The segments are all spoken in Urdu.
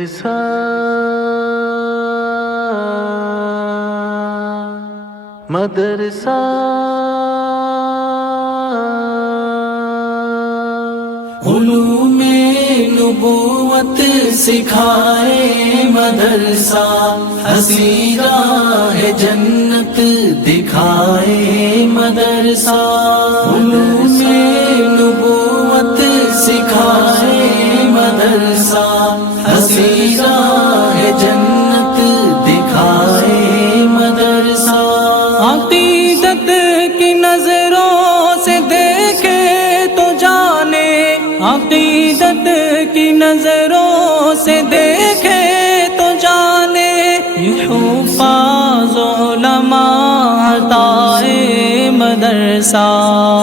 مدرسہ مدرسہ علوم نبوت سکھائے مدرسہ، ہنسی راہ جنت دکھائے مدرسہ۔ علوم نبوت سکھائے مدرسہ، ہنسی راہ جنت دکھائے مدرسہ۔ عقیدت کی نظروں سے دیکھے تو جانے، عقیدت کی نظروں سے دیکھے تو جانے، یہ حفاظ علماء عطائے مدرسہ،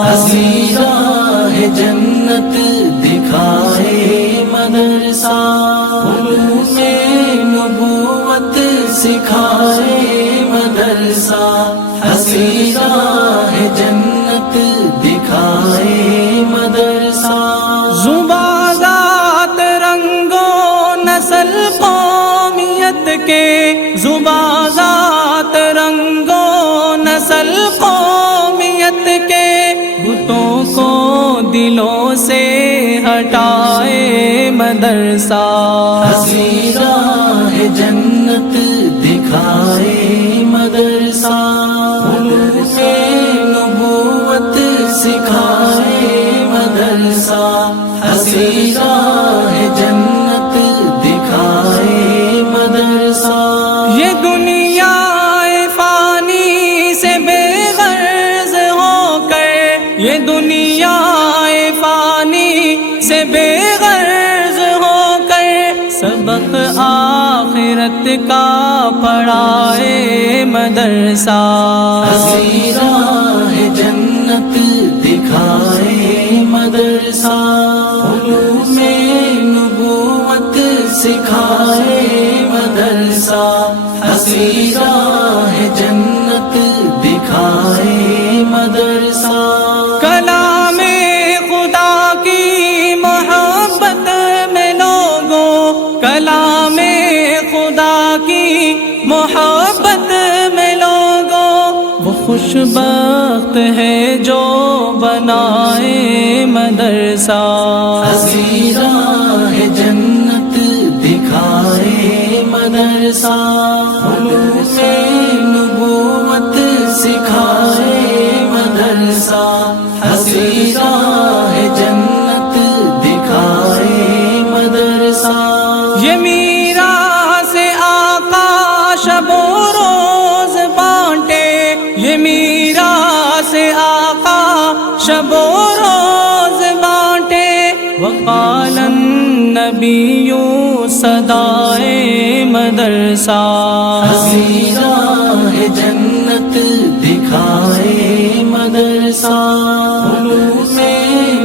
ہنسی راہ جنت دکھائے مدرسہ۔ علوم نبوت سکھائے مدرسہ، ہنسی راہ جنت دکھائے مدرسہ۔ زباں ذات رنگوں نسل قومیت کے، زباں ذات رنگوں نسل قومیت کے، بتوں کو دلوں سے ہٹائے مدرسہ، ہنسی راہ جنت دکھائے مدرسہ۔ علوم نبوت سکھائے مدرسہ، ہنسی راہ جنت دکھائے مدرسہ۔ یہ دنیا فانی سے بے غرض ہو کر، یہ دنیا فانی سے بے غرض ہو کر، سبق آخرت کا پڑھائے مدرسہ، ہنسی راہ جنت دکھائے مدرسہ۔ علوم نبوت سکھائے مدرسہ، ہنسی راہ جنت دکھائے مدرسہ۔ کلام خدا کی محبت میں لوگوں، کلام خدا کی محبت میں لوگوں، وہ خوش بخت ہے جو بنائے مدرسہ، ہنسی راہ جنت دکھائے مدرسہ۔ علوم نبوت سکھائے مدرسہ، ہنسی راہ جنت دکھائے مدرسہ۔ یہ میراث آقا شب و روز بانٹے، یہ میراث آقا شب و روز بانٹے، وقال النبی صدائے مدرسہ، ہنسی راہ جنت دکھائے مدرسہ۔ علوم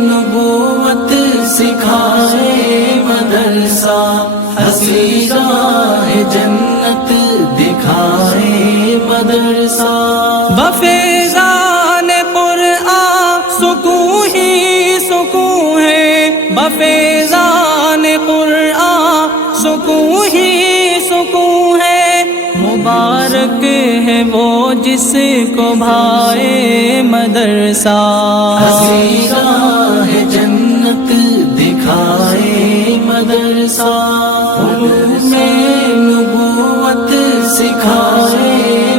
نبوت سکھائے مدرسہ، ہنسی راہ جنت دکھائے مدرسہ۔ بفیضان قرآن سکون ہی سکون ہے، بفیضان قرآن سکون ہی سکون ہے، مبارک ہے وہ جس کو بھائے مدرسہ، ہنسی راہ جنت دکھائے مدرسہ۔ علوم نبوت سکھائے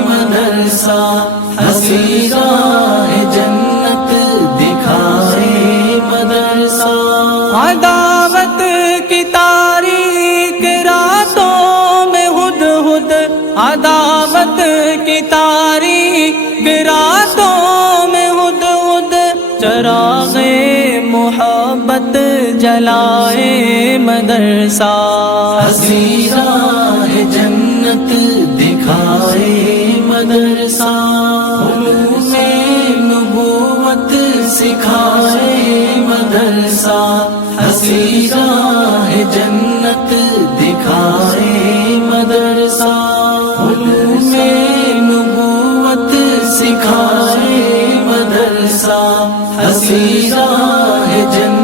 مدرسہ، ہنسی راہ جنت دکھائے مدرسہ۔ عداوت کی تاریک راتوں میں ہد ہد، عداوت کی تاریک راتوں میں ہد ہد، چراغ محبت جلائے مدرسہ، ہنسی راہ جنت دکھائے مدرسہ۔ علوم نبوت سکھائے مدرسہ، ہنسی راہ جنت دکھائے مدرسہ۔ علوم نبوت سکھائے مدرسہ، ہنسی راہ جنت